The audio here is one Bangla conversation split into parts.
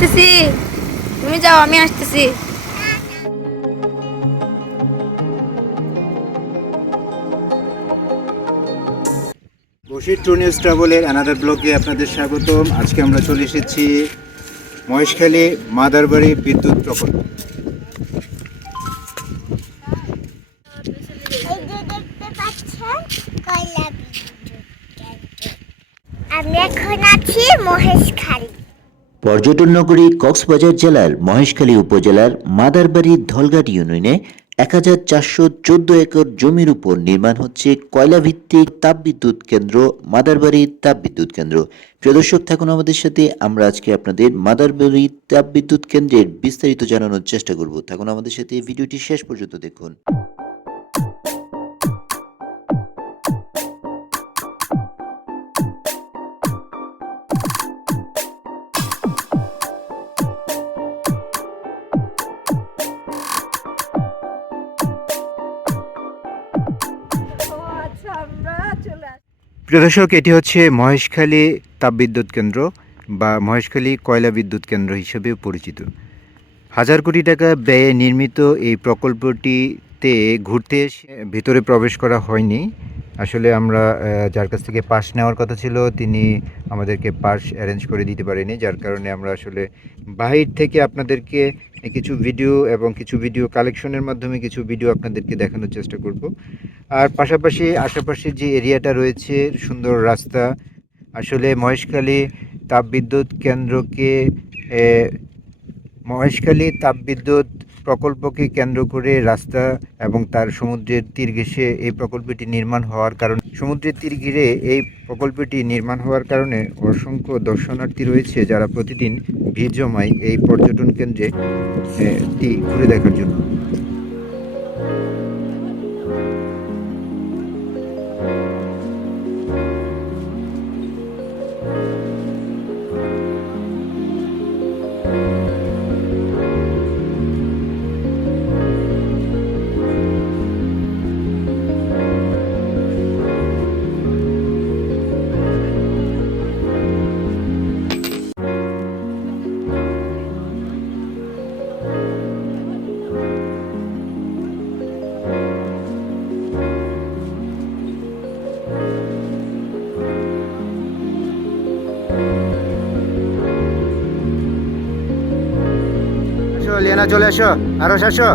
আসতেছি, তুমি যাও, আমি আসতেছি। বশির টু নিউজ ট্রাভেলের অ্যানাদার ব্লগে আপনাদের স্বাগতম। আজকে আমরা চলে এসেছি মহেশখালী মাদারবাড়ি বিদ্যুৎ প্রকল্প। এই যে দেখতে পাচ্ছেন কয়লা বিদ্যুৎ কেন্দ্র। আমি এখন আছি মহেশখালী। পর্যটন নগরী কক্সবাজার জেলার মহেশখালী উপজেলার মাদারবাড়ি ধলঘাট ইউনিয়নে 1414 একর জমির উপর নির্মাণ হচ্ছে কয়লা ভিত্তিক তাপবিদ্যুৎ কেন্দ্র মাদারবাড়ি তাপবিদ্যুৎ কেন্দ্র। প্রিয় দর্শক, থাকুন আমাদের সাথে। আমরা আজকে আপনাদের মাদারবাড়ি তাপবিদ্যুৎ কেন্দ্রের বিস্তারিত জানানোর চেষ্টা করব। থাকুন আমাদের সাথে, ভিডিওটি শেষ পর্যন্ত দেখুন। প্রিয় দর্শক, এটি হচ্ছে মহেশখালী তাপবিদ্যুৎ কেন্দ্র বা মহেশখালী কয়লা বিদ্যুৎ কেন্দ্র হিসেবে পরিচিত। হাজার কোটি টাকা ব্যয়ে নির্মিত এই প্রকল্পটিতে ঘুরতে এসে ভিতরে প্রবেশ করা হয়নি। আসলে আমরা যার কাছ থেকে পাস নেওয়ার কথা ছিল তিনি আমাদেরকে পাস অ্যারেঞ্জ করে দিতে পারেনি, যার কারণে আমরা আসলে বাহির থেকে আপনাদেরকে কিছু ভিডিও এবং কিছু ভিডিও কালেকশনের মাধ্যমে কিছু ভিডিও আপনাদেরকে দেখানোর চেষ্টা করব। আর পাশাপাশি আশেপাশে যে এরিয়াটা রয়েছে, সুন্দর রাস্তা। আসলে মহেশখালী তাপবিদ্যুৎ কেন্দ্রকে মহেশখালী তাপবিদ্যুৎ প্রকল্পকে কেন্দ্র করে রাস্তা এবং তার সমুদ্রের তীর ঘেঁষে এই প্রকল্পটি নির্মাণ হওয়ার কারণে, সমুদ্রের তীর ঘিরে এই প্রকল্পটি নির্মাণ হওয়ার কারণে অসংখ্য দর্শনার্থী রয়েছে যারা প্রতিদিন ভিড় জমায় এই পর্যটন কেন্দ্রে টি ঘুরে দেখার জন্য। লিয়ানা, চলে আসো, আরো আসো।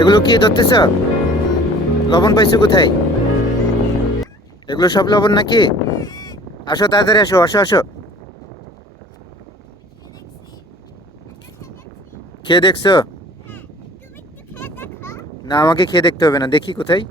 এগুলো কি ধরতেছ? লবণ পাইছো কোথায়? এগুলো সব লবণ নাকি? আসো, তাড়াতাড়ি আসো, আসো আসো। খেয়ে দেখছো? না, আমাকে খেয়ে দেখতে হবে না। দেখি কোথায়।